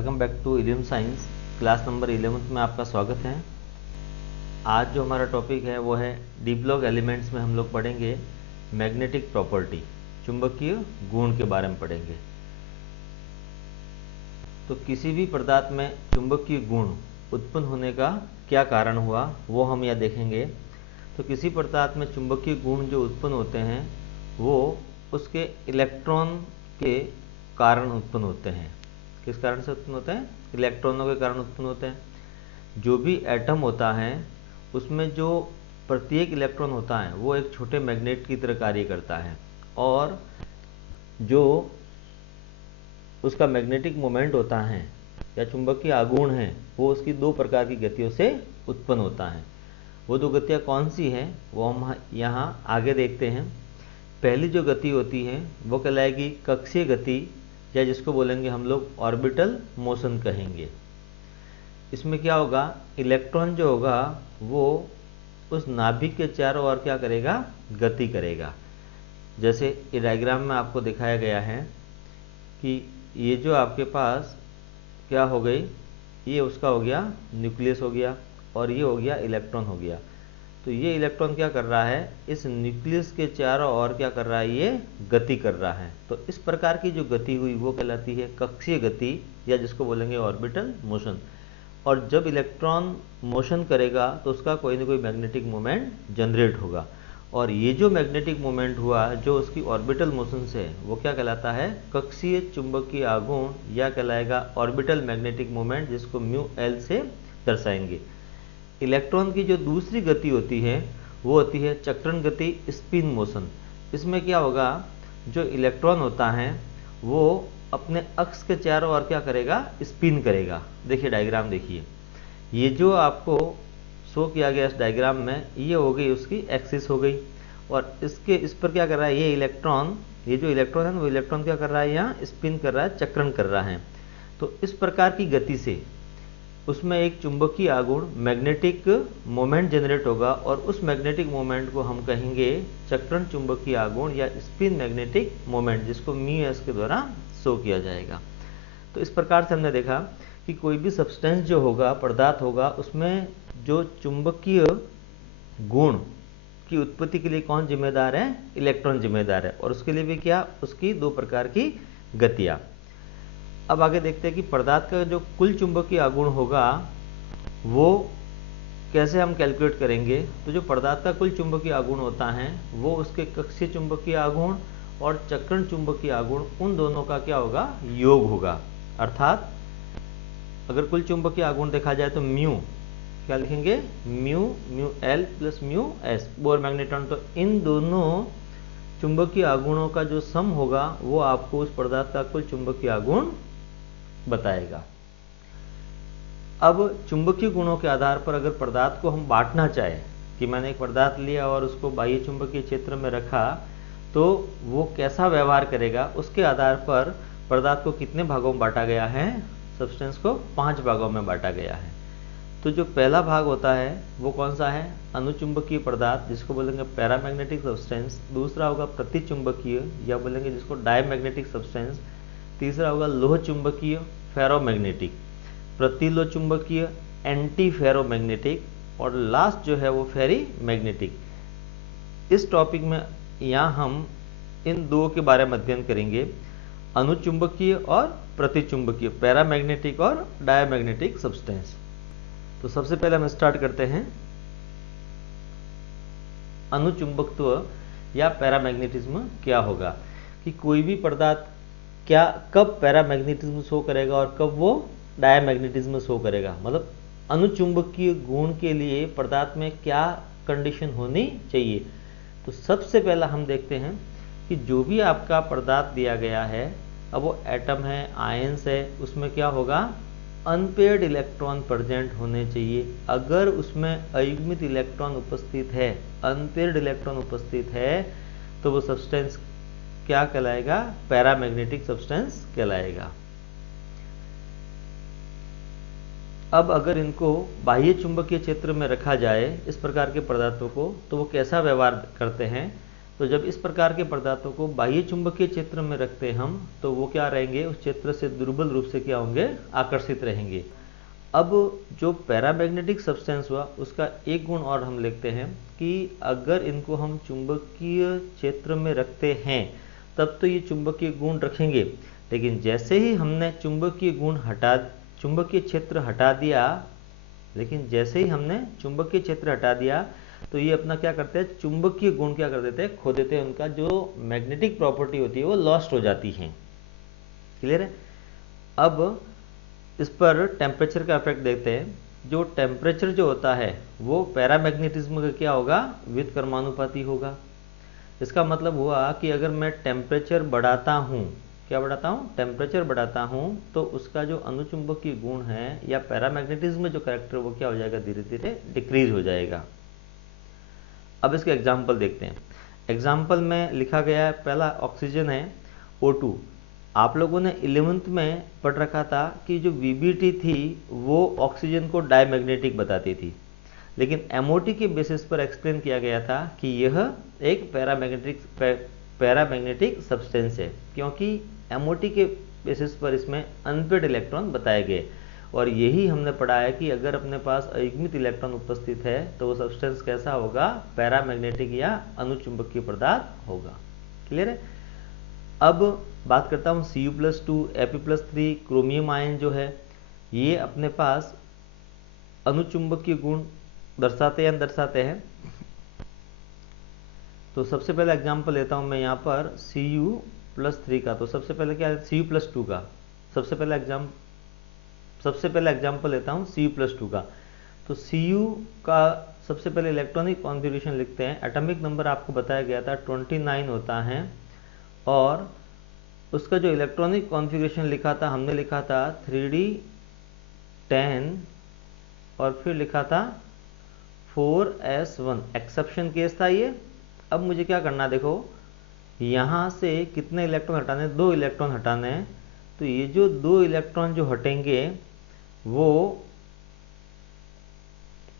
Welcome back to Ilium science class number 11 में आपका स्वागत है। आज जो हमारा टॉपिक है वो है डी ब्लॉक एलिमेंट्स में हम लोग पढ़ेंगे मैग्नेटिक प्रॉपर्टी, चुंबकीय गुण के बारे में पढ़ेंगे। तो किसी भी पदार्थ में चुंबकीय गुण उत्पन्न होने का क्या कारण हुआ वो हम यहाँ देखेंगे। तो किसी पदार्थ में चुंबकीय गुण जो उत्पन्न होते हैं वो उसके इलेक्ट्रॉन के कारण उत्पन्न होते हैं। किस कारण से उत्पन्न होते हैं? इलेक्ट्रॉनों के कारण उत्पन्न होते हैं। जो भी एटम होता है उसमें जो प्रत्येक इलेक्ट्रॉन होता है वो एक छोटे मैग्नेट की तरह कार्य करता है और जो उसका मैग्नेटिक मोमेंट होता है या चुंबकीय आघूर्ण है वो उसकी दो प्रकार की गतियों से उत्पन्न होता है। वो दो गतियाँ कौन सी हैं वो हम यहाँ आगे देखते हैं। पहली जो गति होती है वो कहलाएगी कक्षीय गति, या जिसको बोलेंगे हम लोग ऑर्बिटल मोशन कहेंगे। इसमें क्या होगा, इलेक्ट्रॉन जो होगा वो उस नाभिक के चारों ओर क्या करेगा, गति करेगा। जैसे ये डायग्राम में आपको दिखाया गया है कि ये जो आपके पास क्या हो गई, ये उसका हो गया न्यूक्लियस हो गया और ये हो गया इलेक्ट्रॉन हो गया। तो ये इलेक्ट्रॉन क्या कर रहा है, इस न्यूक्लियस के चारों ओर क्या कर रहा है, ये गति कर रहा है। तो इस प्रकार की जो गति हुई वो कहलाती है कक्षीय गति, या जिसको बोलेंगे ऑर्बिटल मोशन। और जब इलेक्ट्रॉन मोशन करेगा तो उसका कोई ना कोई मैग्नेटिक मोमेंट जनरेट होगा, और ये जो मैग्नेटिक मोमेंट हुआ जो उसकी ऑर्बिटल मोशन से वो क्या कहलाता है, कक्षीय चुंबकीय आघूर्ण, या कहलाएगा ऑर्बिटल मैग्नेटिक मोमेंट, जिसको म्यू एल से दर्शाएंगे। इलेक्ट्रॉन की जो दूसरी गति होती है वो होती है चक्रण गति, स्पिन मोशन। इसमें क्या होगा, जो इलेक्ट्रॉन होता है वो अपने अक्ष के चारों ओर क्या करेगा, स्पिन करेगा। देखिए डायग्राम देखिए, ये जो आपको शो किया गया इस डायग्राम में, ये हो गई उसकी एक्सिस हो गई, और इसके इस पर क्या कर रहा है ये इलेक्ट्रॉन, ये जो इलेक्ट्रॉन है वो इलेक्ट्रॉन क्या कर रहा है, यहाँ स्पिन कर रहा है, चक्रण कर रहा है। तो इस प्रकार की गति से उसमें एक चुंबकीय आघूर्ण मैग्नेटिक मोमेंट जनरेट होगा, और उस मैग्नेटिक मोमेंट को हम कहेंगे चक्रण चुंबकीय आघूर्ण या स्पिन मैग्नेटिक मोमेंट, जिसको म्यू एस के द्वारा शो किया जाएगा। तो इस प्रकार से हमने देखा कि कोई भी सब्सटेंस जो होगा, पदार्थ होगा, उसमें जो चुंबकीय गुण की उत्पत्ति के लिए कौन जिम्मेदार है, इलेक्ट्रॉन जिम्मेदार है, और उसके लिए भी क्या, उसकी दो प्रकार की गतियाँ। अब आगे देखते हैं कि पदार्थ का जो कुल चुंबकीय आघूर्ण होगा वो कैसे हम कैलकुलेट करेंगे। तो जो पदार्थ का कुल चुंबकीय आघूर्ण होता है वो उसके कक्षीय चुंबकीय आघूर्ण और चक्रण चुंबकीय आघूर्ण, उन दोनों का क्या होगा, योग होगा। अर्थात अगर कुल चुंबकीय आघूर्ण देखा जाए तो म्यू क्या लिखेंगे, mu L plus mu S, bore magnetron. तो इन दोनों चुंबकीय आघूर्णों का जो सम होगा वो आपको उस पदार्थ का कुल चुंबकीय आघूर्ण बताएगा। अब चुंबकीय गुणों के आधार पर अगर पदार्थ को हम बांटना चाहें कि मैंने एक पदार्थ लिया और उसको बाह्य चुंबकीय क्षेत्र में रखा, तो वो कैसा व्यवहार करेगा, उसके आधार पर पदार्थ को कितने भागों में बांटा गया है, सब्सटेंस को 5 भागों में बांटा गया है। तो जो पहला भाग होता है वो कौन सा है, अनुचुंबकीय पदार्थ, जिसको बोलेंगे पैरामैग्नेटिक सब्सटेंस। दूसरा होगा प्रतिचुंबकीय, या बोलेंगे जिसको डायमैग्नेटिक सब्सटेंस। तीसरा होगा लोह चुंबकीय, फेरोमैग्नेटिक। प्रतिलोह चुंबकीय, एंटी फेरोमैग्नेटिक, और लास्ट जो है वो फेरी मैग्नेटिक। इस टॉपिक में यहाँ हम इन दो के बारे में अध्ययन करेंगे, अनुचुंबकीय और प्रतिचुंबकीय, पैरामैग्नेटिक और डायमैग्नेटिक सब्सटेंस। तो सबसे पहले हम स्टार्ट करते हैं अनुचुंबकत्व या पैरामैग्नेटिज्म क्या होगा, कि कोई भी पदार्थ क्या कब पैरामैग्नेटिज्म शो करेगा और कब वो डायमैग्नेटिज्म शो करेगा। मतलब अनुचुंबकीय गुण के लिए पदार्थ में क्या कंडीशन होनी चाहिए। तो सबसे पहला हम देखते हैं कि जो भी आपका पदार्थ दिया गया है, अब वो एटम है, आयंस है, उसमें क्या होगा, अनपेयर्ड इलेक्ट्रॉन प्रेजेंट होने चाहिए। अगर उसमें अयुग्मित इलेक्ट्रॉन उपस्थित है, अनपेयर्ड इलेक्ट्रॉन उपस्थित है, तो वो सब्सटेंस क्या कहलाएगा, पैरामैग्नेटिक सब्सटेंस कहलाएगा। अब अगर इनको बाह्य चुंबकीय क्षेत्र में रखा जाए इस प्रकार के पदार्थों को, तो वो कैसा व्यवहार करते हैं। तो जब इस प्रकार के पदार्थों को बाह्य चुंबकीय क्षेत्र में रखते हम, तो वो क्या रहेंगे, उस क्षेत्र से दुर्बल रूप से क्या होंगे, आकर्षित रहेंगे। अब जो पैरामैग्नेटिक सब्सटेंस हुआ, उसका एक गुण और हम लिखते हैं कि अगर इनको हम चुंबकीय क्षेत्र में रखते हैं तब तो ये चुंबकीय गुण रखेंगे, लेकिन जैसे ही हमने चुंबकीय क्षेत्र हटा दिया, तो ये अपना क्या करते हैं, चुंबकीय गुण क्या कर देते हैं, खो देते हैं। उनका जो मैग्नेटिक प्रॉपर्टी होती है वो लॉस्ट हो जाती है। क्लियर है। अब इस पर टेम्परेचर का इफेक्ट देखते हैं। जो टेम्परेचर जो होता है वो पैरामैग्नेटिज्म का क्या होगा, व्युत्क्रमानुपाती होगा। इसका मतलब हुआ कि अगर मैं टेम्परेचर बढ़ाता हूँ, क्या बढ़ाता हूँ, टेम्परेचर बढ़ाता हूँ, तो उसका जो अनुचुंबकीय गुण है या पैरामैग्नेटिज्म जो कैरेक्टर वो क्या हो जाएगा, धीरे धीरे डिक्रीज हो जाएगा। अब इसके एग्जाम्पल देखते हैं। एग्जाम्पल में लिखा गया है, पहला ऑक्सीजन है O2। आप लोगों ने 11th में पढ़ रखा था कि जो VBT थी वो ऑक्सीजन को डायमैग्नेटिक बताती थी, लेकिन MOT के बेसिस पर एक्सप्लेन किया गया था कि यह एक पैरामैग्नेटिक सब्सटेंस है, क्योंकि MOT के बेसिस पर इसमें अनपेड इलेक्ट्रॉन बताए गए। और यही हमने पढ़ा है कि अगर अपने पास अयुग्मित इलेक्ट्रॉन उपस्थित है तो वो सब्सटेंस कैसा होगा, पैरामैग्नेटिक या अनुचुंबकीय पदार्थ होगा। क्लियर है। अब बात करता हूँ Cu+2 Fe+3 क्रोमियम आयन जो है, ये अपने पास अनुचुंबकीय गुण दर्शाते हैं। तो सबसे पहले एग्जांपल लेता हूँ मैं यहाँ पर Cu+3 का। तो सबसे पहले क्या है, Cu+2 का सबसे पहले एग्जांपल लेता हूँ Cu+2 का। तो Cu का सबसे पहले इलेक्ट्रॉनिक कॉन्फ़िगरेशन लिखते हैं। एटॉमिक नंबर आपको बताया गया था 29 होता है, और उसका जो इलेक्ट्रॉनिक कॉन्फ़िगरेशन लिखा था, हमने लिखा था 3d10 और फिर लिखा था 4s1। एक्सेप्शन केस था ये। अब मुझे क्या करना है, देखो यहाँ से कितने इलेक्ट्रॉन हटाने, 2 इलेक्ट्रॉन हटाने हैं। तो ये जो 2 इलेक्ट्रॉन जो हटेंगे वो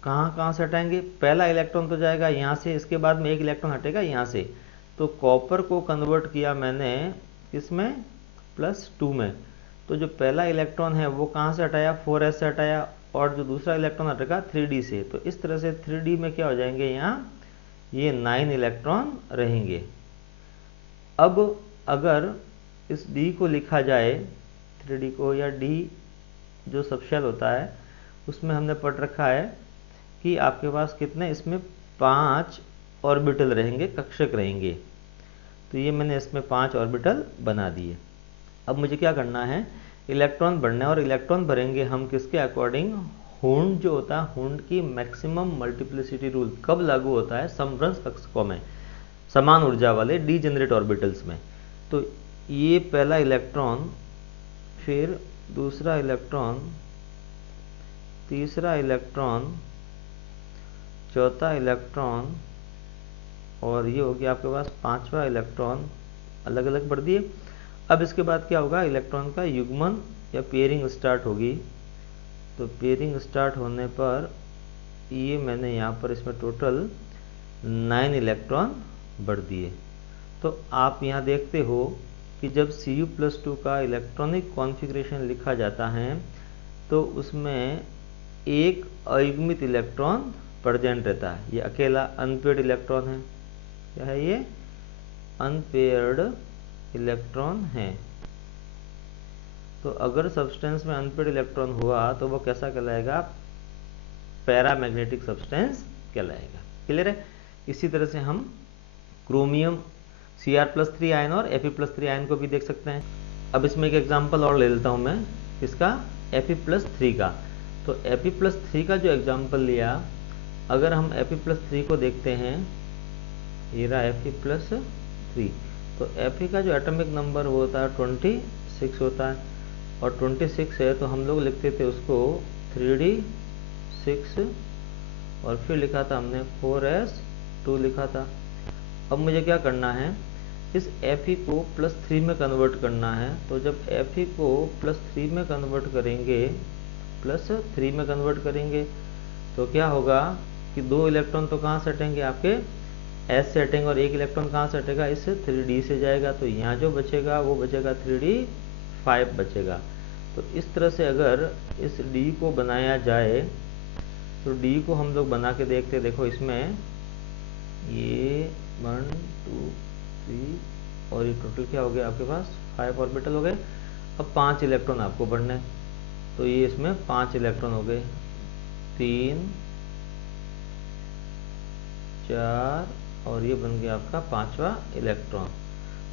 कहाँ से हटाएंगे, पहला इलेक्ट्रॉन तो जाएगा यहाँ से, इसके बाद में एक इलेक्ट्रॉन हटेगा यहाँ से। तो कॉपर को कन्वर्ट किया मैंने किसमें, +2 में। तो जो पहला इलेक्ट्रॉन है वो कहाँ से हटाया, 4s से हटाया, और जो दूसरा इलेक्ट्रॉन हटेगा 3d से। तो इस तरह से 3d में क्या हो जाएंगे, यहाँ ये 9 इलेक्ट्रॉन रहेंगे। अब अगर इस d को लिखा जाए, 3d को, या d जो सबशेल होता है उसमें हमने पढ़ रखा है कि आपके पास कितने, इसमें 5 ऑर्बिटल रहेंगे, कक्षक रहेंगे। तो ये मैंने इसमें 5 ऑर्बिटल बना दिए। अब मुझे क्या करना है, इलेक्ट्रॉन भरना है, और इलेक्ट्रॉन भरेंगे हम किसके अकॉर्डिंग, हुंड जो होता है, हुंड की मैक्सिमम मल्टीप्लिसिटी रूल कब लागू होता है, समभ्रंश कक्षकों में, समान ऊर्जा वाले डीजेनरेट ऑर्बिटल्स में। तो ये पहला इलेक्ट्रॉन, फिर दूसरा इलेक्ट्रॉन, तीसरा इलेक्ट्रॉन, चौथा इलेक्ट्रॉन, और ये हो गया आपके पास 5वां इलेक्ट्रॉन, अलग अलग बढ़ दिए। अब इसके बाद क्या होगा, इलेक्ट्रॉन का युग्मन या पेयरिंग स्टार्ट होगी। तो पेयरिंग स्टार्ट होने पर ये मैंने यहाँ पर इसमें टोटल 9 इलेक्ट्रॉन बढ़ दिए। तो आप यहाँ देखते हो कि जब Cu+2 का इलेक्ट्रॉनिक कॉन्फ़िगरेशन लिखा जाता है तो उसमें एक अयुग्मित इलेक्ट्रॉन प्रेजेंट रहता है। ये अकेला अनपेयर्ड इलेक्ट्रॉन है। क्या है ये, अनपेयर्ड इलेक्ट्रॉन है। तो अगर सब्सटेंस में अनपेयर्ड इलेक्ट्रॉन हुआ तो वो कैसा कहलाएगा, पैरामैग्नेटिक सब्सटेंस कहलाएगा। क्लियर है। इसी तरह से हम क्रोमियम Cr+3 आयन और Fe+3 आयन को भी देख सकते हैं। अब इसमें एक एग्जांपल और ले लेता हूं मैं, इसका Fe+3 का। तो Fe+3 का जो एग्जांपल लिया, अगर हम Fe+3 को देखते हैं, ये रहा Fe+3। तो Fe का जो एटॉमिक नंबर वो होता है 26 होता है, और 26 है तो हम लोग लिखते थे उसको 3d6, और फिर लिखा था हमने 4s2 लिखा था। अब मुझे क्या करना है, इस Fe को +3 में कन्वर्ट करना है। तो जब Fe को +3 में कन्वर्ट करेंगे, तो क्या होगा कि 2 इलेक्ट्रॉन तो कहाँ से हटेंगे, आपके S से हटेंगे और एक इलेक्ट्रॉन कहाँ से हटेगा, इस 3D से जाएगा, तो यहाँ जो बचेगा वो बचेगा 3D5 बचेगा। तो इस तरह से अगर इस D को बनाया जाए तो D को हम लोग बना के देखते, देखो इसमें ये 1 2 3 और ये टोटल क्या हो गया आपके पास 5 ऑर्बिटल हो गए। अब 5 इलेक्ट्रॉन आपको बढ़ने, तो ये इसमें 5 इलेक्ट्रॉन हो गए, 3 4 और ये बन गया आपका 5वां इलेक्ट्रॉन।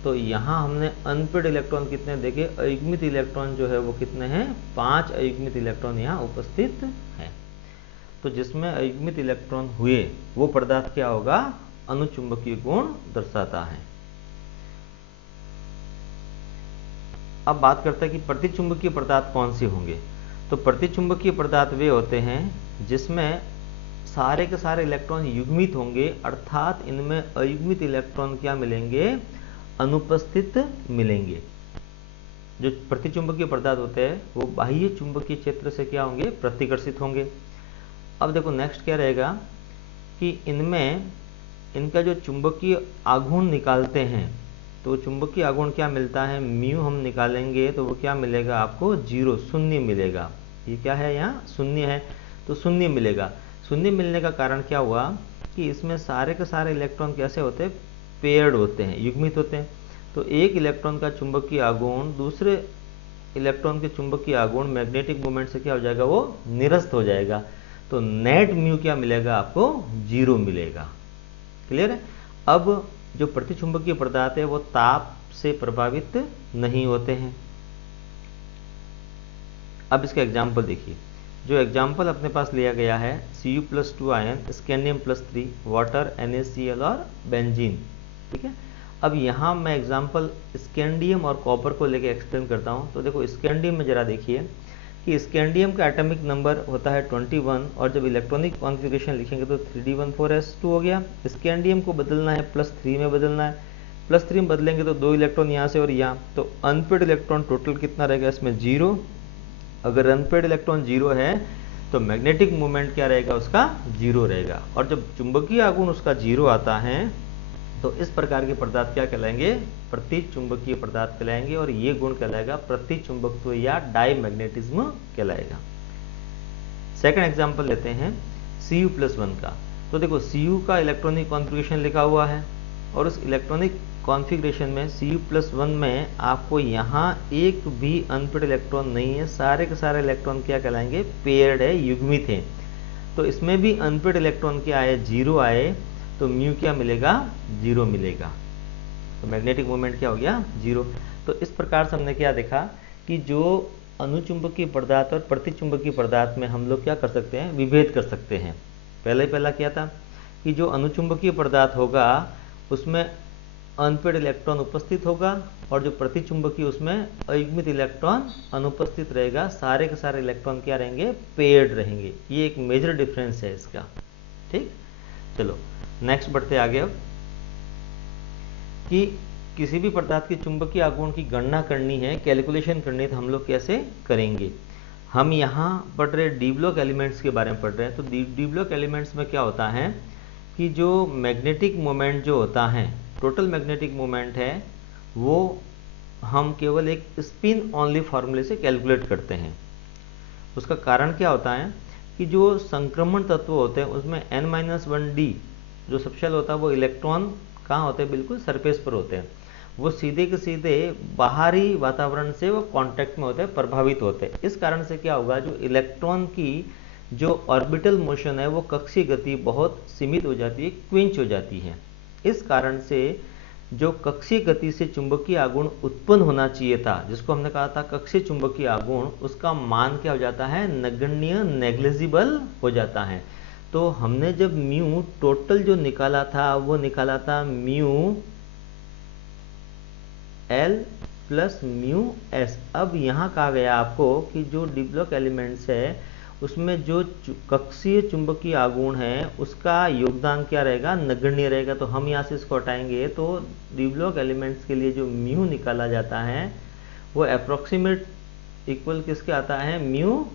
तो यहाँ हमने अनपेड इलेक्ट्रॉन कितने देखे, अयुग्मित इलेक्ट्रॉन जो है वो कितने हैं, 5 अयुग्मित इलेक्ट्रॉन यहाँ उपस्थित हैं। तो जिसमें अयुग्मित इलेक्ट्रॉन हुए वो पदार्थ क्या होगा, अनुचुंबकीय गुण दर्शाता है। अब बात करते हैं कि प्रतिचुंबकीय पदार्थ कौन से होंगे। तो प्रतिचुंबकीय पदार्थ वे होते हैं जिसमें सारे के सारे इलेक्ट्रॉन युग्मित होंगे, अर्थात इनमें अयुग्मित इलेक्ट्रॉन क्या मिलेंगे, अनुपस्थित मिलेंगे। जो प्रतिचुंबकीय पदार्थ होते हैं वो बाह्य चुंबकीय क्षेत्र से क्या होंगे, प्रतिकर्षित होंगे। अब देखो नेक्स्ट क्या रहेगा कि इनमें इनका जो चुंबकीय आघूर्ण निकालते हैं, तो चुंबकीय आघूर्ण क्या मिलता है, म्यू हम निकालेंगे तो वो क्या मिलेगा आपको, 0 शून्य मिलेगा। ये क्या है, यहाँ शून्य है, तो शून्य मिलेगा। शून्य मिलने का कारण क्या हुआ कि इसमें सारे के सारे इलेक्ट्रॉन कैसे होते हैं, पेयर्ड होते हैं, युग्मित होते हैं। तो एक इलेक्ट्रॉन का चुंबकीय आघूर्ण दूसरे इलेक्ट्रॉन के चुंबकीय आघूर्ण मैग्नेटिक मोमेंट से क्या हो जाएगा, वो निरस्त हो जाएगा। तो नेट म्यू क्या मिलेगा आपको, 0 मिलेगा। क्लियर है। अब जो प्रतिचुंबकीय पदार्थ है वो ताप से प्रभावित नहीं होते हैं। अब इसका एग्जाम्पल देखिए, जो एग्जाम्पल अपने पास लिया गया है Cu+2 आयन, स्कैंडियम+3, वाटर, NaCl और बेंजीन। ठीक है। अब यहाँ मैं एग्जाम्पल स्कैंडियम और कॉपर को लेके एक्सप्लेन करता हूँ। तो देखो स्कैंडियम में जरा देखिए कि स्कैंडियम का एटॉमिक नंबर होता है 21 और जब इलेक्ट्रॉनिक कॉन्फ़िगरेशन लिखेंगे तो 3D14S2 हो गया। स्कैंडियम को बदलना है +3 में बदलना है, +3 में बदलेंगे तो 2 इलेक्ट्रॉन यहाँ से और यहाँ, तो अनपेड इलेक्ट्रॉन टोटल कितना रहेगा इसमें, 0। अगर अनपेड इलेक्ट्रॉन 0 है तो मैग्नेटिक मोमेंट क्या रहेगा, उसका 0 रहेगा। और जब चुंबकीय आघूर्ण उसका 0 आता है तो इस प्रकार के पदार्थ क्या कहलाएंगे, प्रतिचुंबकीय पदार्थ कहलाएंगे, और ये गुण कहलाएगा प्रतिचुंबकत्व या डाईमैग्नेटिज्म कहलाएगा। सेकंड एग्जांपल लेते हैं Cu+1 का। तो देखो Cu का इलेक्ट्रॉनिक कॉन्फ़िगरेशन लिखा हुआ है और उस इलेक्ट्रॉनिक कॉन्फ़िगरेशन में Cu+1 में आपको यहाँ एक भी अनपेड इलेक्ट्रॉन नहीं है, सारे के सारे इलेक्ट्रॉन क्या कहलाएंगे, पेयर्ड है, युग्मित है। तो इसमें भी अनपेड इलेक्ट्रॉन क्या आए, 0 आए, तो म्यू क्या मिलेगा, 0 मिलेगा। तो मैग्नेटिक मोमेंट क्या हो गया, 0। तो इस प्रकार से हमने क्या देखा कि जो अनुचुंबकीय पदार्थ और प्रतिचुंबकीय पदार्थ में हम लोग क्या कर सकते हैं, विभेद कर सकते हैं। पहला क्या था कि जो अनुचुंबकीय पदार्थ होगा उसमें अनपेड इलेक्ट्रॉन उपस्थित होगा और जो प्रतिचुंबकीय उसमें अयुग्मित इलेक्ट्रॉन अनुपस्थित रहेगा, सारे के सारे इलेक्ट्रॉन क्या रहेंगे, पेयर्ड रहेंगे। ये एक मेजर डिफरेंस है इसका। ठीक, चलो नेक्स्ट बढ़ते आगे। अब कि किसी भी पदार्थ के चुंबकीय आघूर्ण की गणना करनी है, कैलकुलेशन करनी है, तो हम लोग कैसे करेंगे। हम यहाँ पढ़ रहे डी ब्लॉक एलिमेंट्स के बारे में पढ़ रहे हैं। तो डी ब्लॉक एलिमेंट्स में क्या होता है कि जो मैग्नेटिक मोमेंट जो होता है, टोटल मैग्नेटिक मोमेंट है, वो हम केवल एक स्पिन ऑनली फार्मूले से कैलकुलेट करते हैं। उसका कारण क्या होता है कि जो संक्रमण तत्व होते हैं उसमें n-1d जो सबशेल होता है वो इलेक्ट्रॉन कहाँ होते हैं, बिल्कुल सरफेस पर होते हैं। वो सीधे के सीधे बाहरी वातावरण से वो कांटेक्ट में होते हैं, प्रभावित होते हैं। इस कारण से क्या होगा, जो इलेक्ट्रॉन की जो ऑर्बिटल मोशन है वो कक्षीय गति बहुत सीमित हो जाती है, क्विंच हो जाती है। इस कारण से जो कक्षीय गति से चुंबकीय आघूर्ण उत्पन्न होना चाहिए था, जिसको हमने कहा था कक्षीय चुंबकीय आघूर्ण, उसका मान क्या हो जाता है, नगण्य, नेग्लिजिबल हो जाता है। तो हमने जब म्यू टोटल जो निकाला था वो निकाला था mu L plus mu S. अब यहाँ कहा गया आपको कि जो डी ब्लॉक एलिमेंट्स है उसमें जो कक्षीय चुंबकीय आघूर्ण है उसका योगदान क्या रहेगा, नगण्य रहेगा। तो हम यहाँ से इसको हटाएंगे तो डी ब्लॉक एलिमेंट्स के लिए जो म्यू निकाला जाता है वो अप्रोक्सीमेट इक्वल किसके आता है, म्यू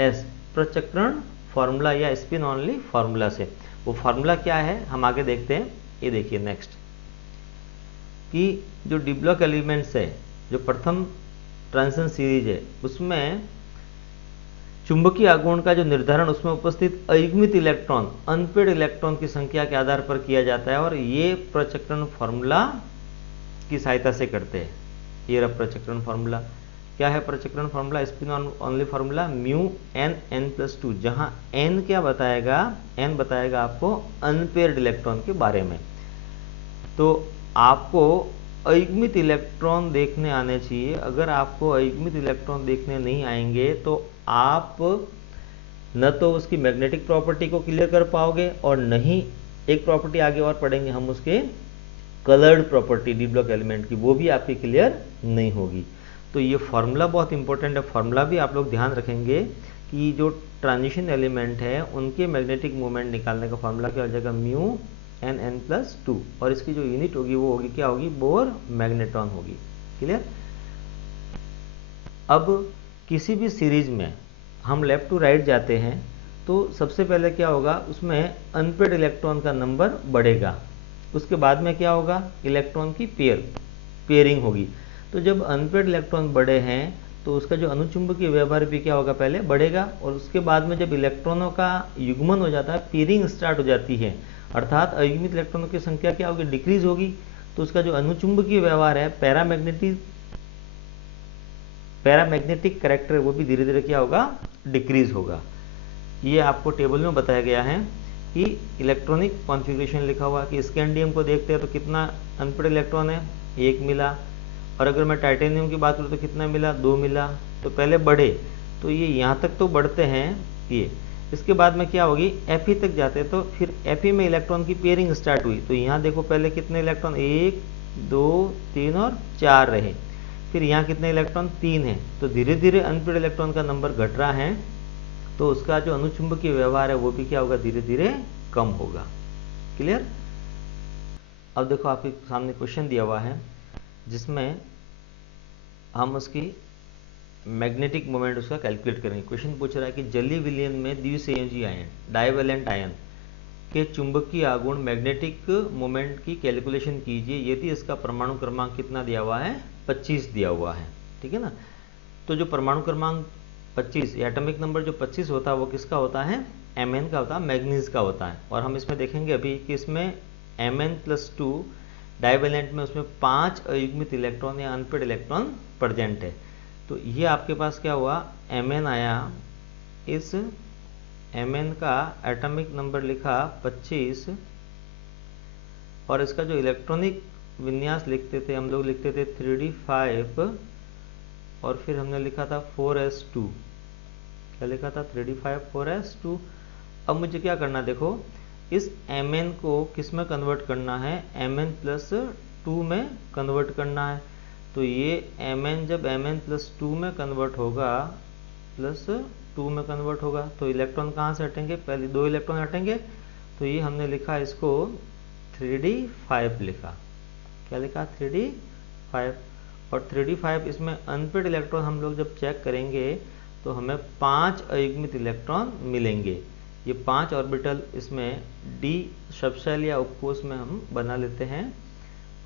एस, प्रचक्रण फार्मूला या स्पिन ऑनली फार्मूला से। वो फार्मूला क्या है हम आगे देखते हैं। ये देखिए नेक्स्ट, कि जो डी ब्लॉक एलिमेंट्स है, जो प्रथम ट्रांजिशन सीरीज है, उसमें चुंबकीय आघूर्ण का जो निर्धारण उसमें उपस्थित अयुग्मित इलेक्ट्रॉन, अनपेड इलेक्ट्रॉन की संख्या के आधार पर किया जाता है, और ये प्रचक्रण फॉर्मूला की सहायता से करते हैं। ये रहा प्रचक्रण फॉर्मूला। क्या है प्रचक्रण formula? Spin only formula mu N N plus two, जहां एन क्या बताएगा? एन बताएगा आपको अनपेयर्ड इलेक्ट्रॉन के बारे में। तो आपको अयुग्मित इलेक्ट्रॉन देखने आने चाहिए। अगर आपको अयुग्मित इलेक्ट्रॉन देखने नहीं आएंगे तो आप न तो उसकी मैग्नेटिक प्रॉपर्टी को क्लियर कर पाओगे, और नहीं एक प्रॉपर्टी आगे और पढ़ेंगे हम उसके, coloured property D block element की, वो भी आपकी क्लियर नहीं होगी। तो ये फॉर्मूला बहुत इंपॉर्टेंट है। फॉर्मूला भी आप लोग ध्यान रखेंगे कि जो ट्रांजिशन एलिमेंट है उनके मैग्नेटिक मोमेंट निकालने का फॉर्मूला क्या हो जाएगा? Mu N N plus two, और इसकी जो यूनिट होगी वो होगी क्या होगी? बोर मैग्नेट्रॉन होगी। क्लियर? अब किसी भी सीरीज में हम लेफ्ट टू राइट जाते हैं तो सबसे पहले क्या होगा? उसमें अनपेड इलेक्ट्रॉन का नंबर बढ़ेगा। उसके बाद में क्या होगा? इलेक्ट्रॉन की पेयरिंग होगी। तो जब अनपेड इलेक्ट्रॉन बढ़े हैं तो उसका जो अनुचुंबकीय व्यवहार भी क्या होगा? पहले बढ़ेगा, और उसके बाद में जब इलेक्ट्रॉनों का युग्मन हो जाता है, पेयरिंग स्टार्ट हो जाती है, अर्थात अयुग्मित इलेक्ट्रॉनों की संख्या क्या होगी? डिक्रीज होगी। तो उसका जो अनुचुंबकीय व्यवहार है, पैरामैग्नेटिक कैरेक्टर, वो भी धीरे धीरे क्या होगा? डिक्रीज होगा। ये आपको टेबल में बताया गया है कि इलेक्ट्रॉनिक कॉन्फ़िगरेशन लिखा हुआ कि स्कैंडियम को देखते हैं तो कितना अनपेड इलेक्ट्रॉन है? 1 मिला। और अगर मैं टाइटेनियम की बात करूँ तो कितना मिला? 2 मिला। तो पहले बढ़े, तो ये यहाँ तक तो बढ़ते हैं ये। इसके बाद में क्या होगी? Fe तक जाते, तो फिर Fe में इलेक्ट्रॉन की पेयरिंग स्टार्ट हुई। तो यहाँ देखो पहले कितने इलेक्ट्रॉन? 1 2 3 और 4 रहे। फिर यहाँ कितने इलेक्ट्रॉन? 3 है। तो धीरे धीरे अनपेड इलेक्ट्रॉन का नंबर घट रहा है, तो उसका जो अनुचुंबकीय व्यवहार है वो भी क्या होगा? धीरे धीरे कम होगा। क्लियर? अब देखो आपके सामने क्वेश्चन दिया हुआ है जिसमें हम उसकी मैग्नेटिक मोमेंट उसका कैलकुलेट करेंगे। क्वेश्चन पूछ रहा है कि जलीय विलयन में द्विसंयोजी आयन, डाइवैलेंट आयन के चुंबकीय आघूर्ण मैग्नेटिक मोमेंट की कैलकुलेशन कीजिए यदि इसका परमाणु क्रमांक कितना दिया हुआ है? 25 दिया हुआ है। ठीक है ना? तो जो परमाणु क्रमांक 25 या एटॉमिक नंबर जो 25 होता है वो किसका होता है? Mn का होता है, मैग्नीज का होता है। और हम इसमें देखेंगे अभी कि इसमें Mn+2 डाइवैलेंट में उसमें 5 अयुग्मित इलेक्ट्रॉन या अनपेड इलेक्ट्रॉन प्रेजेंट है। तो ये आपके पास क्या हुआ? Mn आया, इस Mn का एटॉमिक नंबर लिखा 25, और इसका जो इलेक्ट्रॉनिक विन्यास लिखते थे हम लोग, लिखते थे 3d5, और फिर हमने लिखा था 4s2। क्या लिखा था? 3d5 4s2। अब मुझे क्या करना, देखो इस Mn को किस में कन्वर्ट करना है? Mn+2 में कन्वर्ट करना है। तो ये Mn जब Mn+2 में कन्वर्ट होगा, +2 में कन्वर्ट होगा, तो इलेक्ट्रॉन कहाँ से हटेंगे? पहले 2 इलेक्ट्रॉन हटेंगे। तो ये हमने लिखा इसको 3d5 लिखा। क्या लिखा? 3d5। और 3d5 इसमें अनपेड इलेक्ट्रॉन हम लोग जब चेक करेंगे तो हमें 5 अयुग्मित इलेक्ट्रॉन मिलेंगे। ये 5 ऑर्बिटल इसमें d सबशेल या उपकोष में हम बना लेते हैं।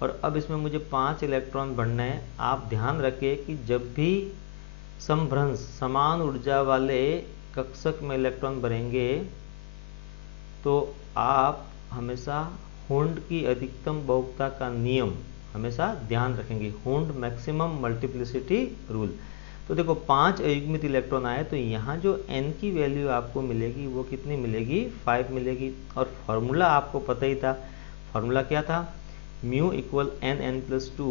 और अब इसमें मुझे 5 इलेक्ट्रॉन भरना है। आप ध्यान रखें कि जब भी समभ्रंश समान ऊर्जा वाले कक्षक में इलेक्ट्रॉन भरेंगे तो आप हमेशा हुंड की अधिकतम बहुपता का नियम हमेशा ध्यान रखेंगे, हुंड मैक्सिमम मल्टीप्लिसिटी रूल। तो देखो 5 अयुग्मित इलेक्ट्रॉन आए, तो यहाँ जो n की वैल्यू आपको मिलेगी वो कितनी मिलेगी? 5 मिलेगी। और फॉर्मूला आपको पता ही था। फॉर्मूला क्या था? Mu equal n+2।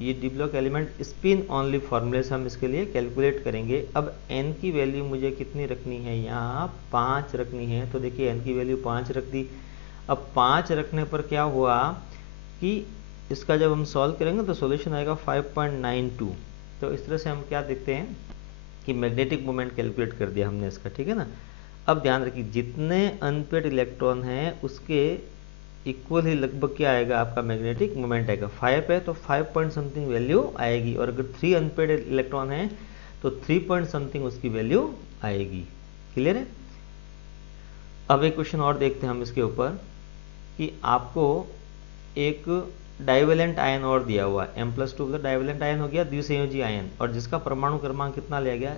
ये D block element spin only फॉर्मूले से हम इसके लिए कैलकुलेट करेंगे। अब n की वैल्यू मुझे कितनी रखनी है? यहाँ 5 रखनी है। तो देखिए n की वैल्यू 5 रख दी। अब 5 रखने पर क्या हुआ कि इसका जब हम सॉल्व करेंगे तो सॉल्यूशन आएगा 5.92। तो इस तरह से हम क्या देखते हैं कि मैग्नेटिक मोमेंट कैलकुलेट कर दिया हमने इसका। ठीक है ना? अब ध्यान रखिए जितने अनपेड इलेक्ट्रॉन हैं उसके इक्वल ही लगभग क्या आएगा? आपका मैग्नेटिक मोमेंट आएगा। 5 है तो 5 पॉइंट समथिंग वैल्यू आएगी, और अगर 3 अनपेड इलेक्ट्रॉन है तो 3 पॉइंट समथिंग उसकी वैल्यू आएगी। क्लियर है? अब एक क्वेश्चन और देखते हैं हम इसके ऊपर कि आपको एक डाइवेलेंट आयन और दिया हुआ है, M+2 मतलब डाइवेलेंट आयन हो गया, द्विसंयोजी आयन, और जिसका परमाणु क्रमांक कितना लिया गया,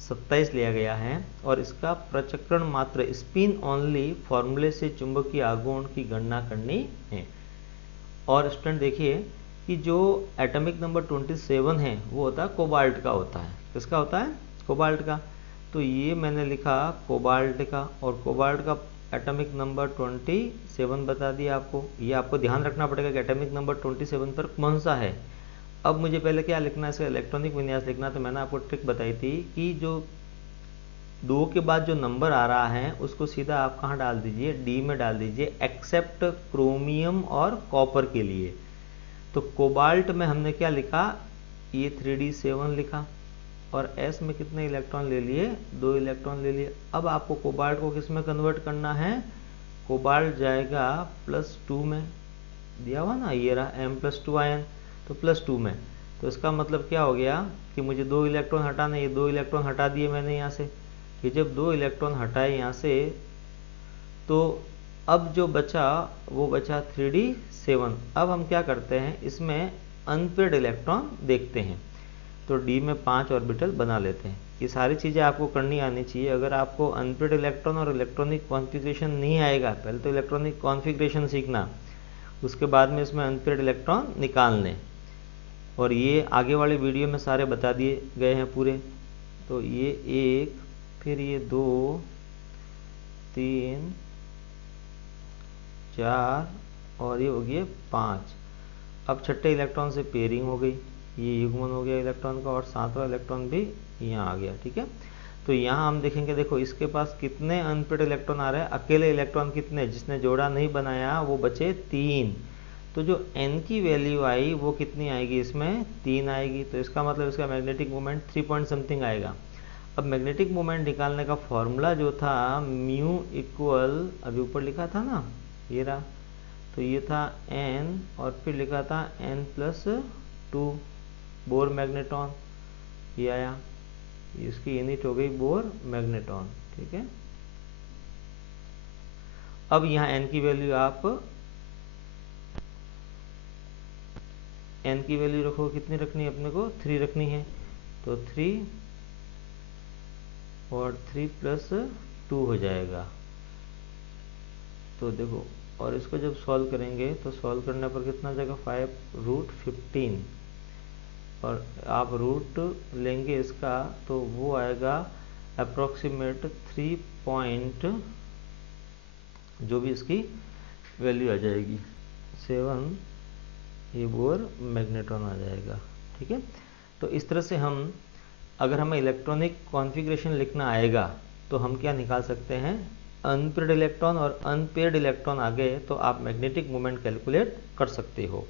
27 लिया गया है, और इसका प्रचक्रण मात्र स्पिन ओनली फॉर्मूले से चुंबकीय आघूर्ण की गणना करनी है। और स्टूडेंट देखिए कि जो एटॉमिक नंबर 27 है वो होता है कोबाल्ट का होता है। किसका होता है? कोबाल्ट का। तो ये मैंने लिखा कोबाल्ट का, और कोबाल्ट का एटॉमिक नंबर 27 बता दिया आपको। ये आपको ध्यान रखना पड़ेगा कि एटॉमिक नंबर 27 पर कौन सा है। अब मुझे पहले क्या लिखना है, इसका इलेक्ट्रॉनिक विन्यास लिखना। तो मैंने आपको ट्रिक बताई थी कि जो 2 के बाद जो नंबर आ रहा है उसको सीधा आप कहाँ डाल दीजिए, डी में डाल दीजिए, एक्सेप्ट क्रोमियम और कॉपर के लिए। तो कोबाल्ट में हमने क्या लिखा, ये 3d7 लिखा, और S में कितने इलेक्ट्रॉन ले लिए, 2 इलेक्ट्रॉन ले लिए। अब आपको कोबाल्ट को किस में कन्वर्ट करना है, कोबाल्ट जाएगा +2 में, दिया हुआ ना, ये रहा M+2 आयन, तो +2 में। तो इसका मतलब क्या हो गया कि मुझे 2 इलेक्ट्रॉन हटाने, ये 2 इलेक्ट्रॉन हटा दिए मैंने यहाँ से। कि जब 2 इलेक्ट्रॉन हटाए यहाँ से, तो अब जो बचा वो बचा 3d7। अब हम क्या करते हैं, इसमें अनपेड इलेक्ट्रॉन देखते हैं। तो डी में 5 ऑर्बिटल बना लेते हैं। ये सारी चीज़ें आपको करनी आनी चाहिए। अगर आपको अनपेड इलेक्ट्रॉन और इलेक्ट्रॉनिक कॉन्फ़िगरेशन नहीं आएगा, पहले तो इलेक्ट्रॉनिक कॉन्फ़िगरेशन सीखना, उसके बाद में इसमें अनपेड इलेक्ट्रॉन निकालने। और ये आगे वाले वीडियो में सारे बता दिए गए हैं पूरे। तो ये 1, फिर ये 2, 3, 4, और ये हो गए 5। अब छठे इलेक्ट्रॉन से पेयरिंग हो गई, ये युग्मन हो गया इलेक्ट्रॉन का, और 7वां इलेक्ट्रॉन भी यहाँ आ गया। ठीक है, तो यहाँ हम देखेंगे, देखो इसके पास कितने अनपेड इलेक्ट्रॉन आ रहे हैं, अकेले इलेक्ट्रॉन कितने, जिसने जोड़ा नहीं बनाया वो बचे 3। तो जो n की वैल्यू आई वो कितनी आएगी, इसमें 3 आएगी। तो इसका मतलब इसका मैग्नेटिक मोमेंट 3 पॉइंट समथिंग आएगा। अब मैग्नेटिक मोमेंट निकालने का फॉर्मूला जो था, म्यू इक्वल, अभी ऊपर लिखा था ना, ये रहा, तो ये था n, और फिर लिखा था n+2 बोर मैग्नेटॉन, ये आया, इसकी यूनिट हो गई बोर मैग्नेटॉन। ठीक है, अब यहाँ n की वैल्यू आप n की वैल्यू रखो, कितनी रखनी है अपने को, 3 रखनी है। तो 3 और 3+2 हो जाएगा। तो देखो, और इसको जब सॉल्व करेंगे तो सॉल्व करने पर कितना जाएगा, 5√15, और आप रूट लेंगे इसका तो वो आएगा अप्रोक्सीमेट 3 पॉइंट, जो भी इसकी वैल्यू आ जाएगी 7, ये बोर मैग्नेट्रॉन आ जाएगा। ठीक है, तो इस तरह से हम, अगर हमें इलेक्ट्रॉनिक कॉन्फ़िगरेशन लिखना आएगा तो हम क्या निकाल सकते हैं, अनपेयर्ड इलेक्ट्रॉन और अनपेयर्ड इलेक्ट्रॉन आ गए तो आप मैग्नेटिक मोमेंट कैलकुलेट कर सकते हो।